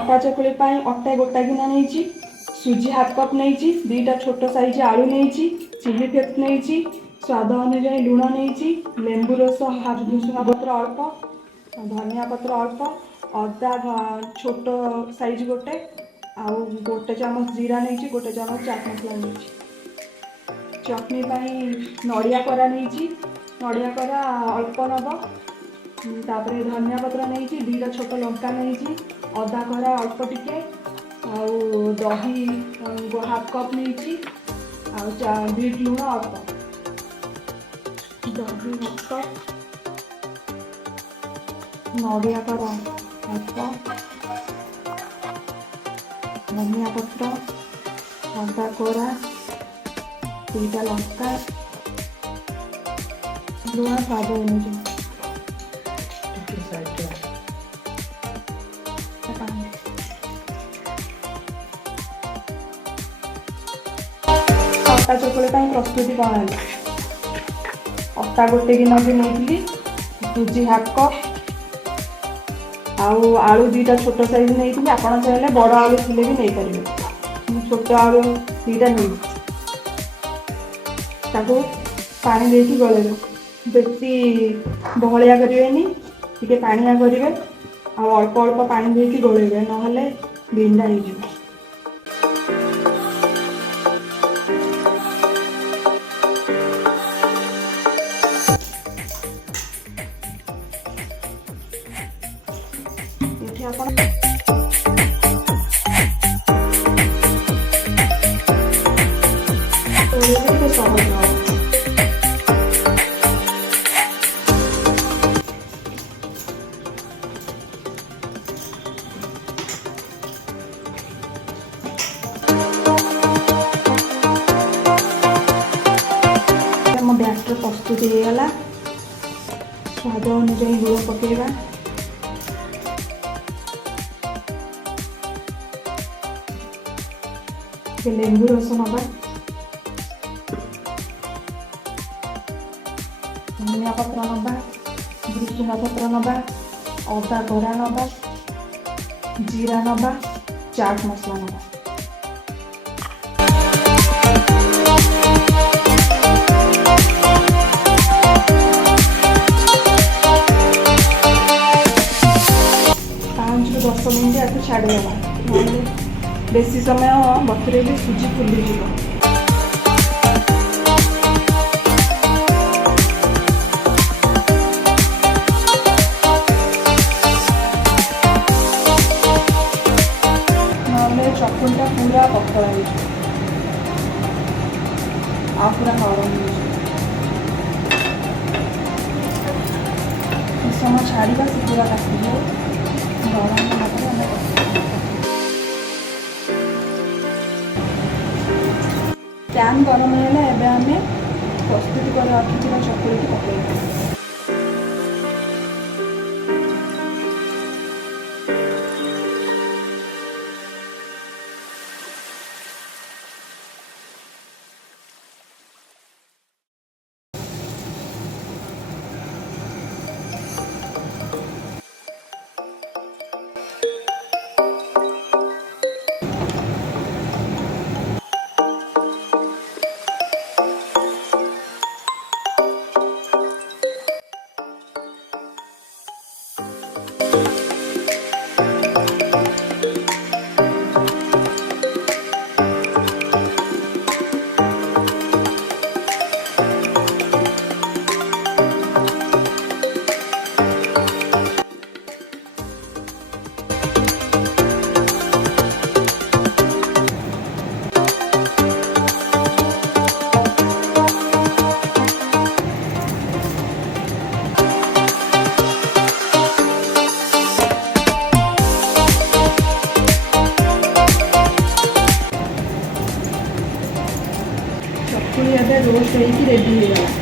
अटा चकुली अटा गोटा गिना नहीं, सुजी हाफ कप नहीं, दीटा छोट साइज आलू नहीं, चिली फ्लेक्स नहीं, स्वाद अनुसार लुण नहीं, लेंबू रस हाफ भुसुंगा पत्र अल्प, धनिया पत्र अल्प, अदा छोट साइज गोटे आउ गोटे चामच जीरा नहीं, गोटे चामच चाट मसला नहीं। चटनी नड़िया कोरा नहीं, नड़िया कोरा अल्प नब, तापर धनिया पत्र नहीं, दीटा छोट लंका नहीं, अदा कोरा अल्प टिके आउ दही हाफ कप नहीं, बीट लुण अल्प, दही हाफ कप, नड़िया कोरा अल्प, धनिया पत्र, अदा कोरा, दीटा लंका, लुण स्वाद अनुसार। अटा चकुली प्रस्तुति कौन है? अटा गोटे गिना भी नहीं, सुजी हाफ कप आउ आलू दीटा छोट साइज नहीं, आपड़ चाहिए बड़ आलू थे भी नहीं पारे, छोट आलू दीटा नहीं, पानी देकी गलेबे, बेसी बहलिया करेंगे, टे पानिया करेंगे, अल्प अल्प पानी देकी गलेबे ना बिंडा हो। बैटर प्रस्तुत होगा, स्वाद अनुसार लुण पकेगा, लेंबू रस नवा, धनिया पत्र नवा, भुसुंगा पत्र नवा, अदा कोरा नवा, जीरा नवा, चाट मसला नवा। दस मिनट या छाड़देवा, बेसी समय बतुरे सुजी फुलीज। ना चकुलटा पूरा पतला आ पूरा नरम समय छाड़ा से पूरा काट पैन गरम है, आम प्रस्तुत कर रखी चकुली पकड़। रोस्ट हो रेडी हो गला।